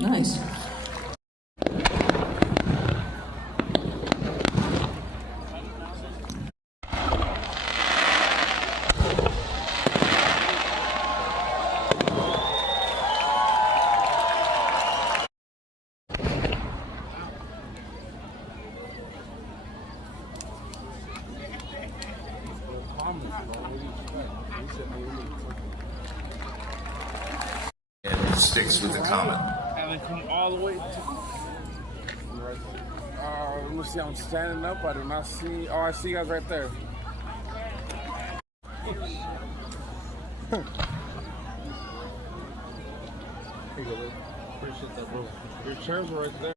Nice. And sticks with the Comet. And then come all the way to... let me see, I'm standing up. I do not see... Oh, I see you guys right there. Appreciate that, bro. Your chairs are right there.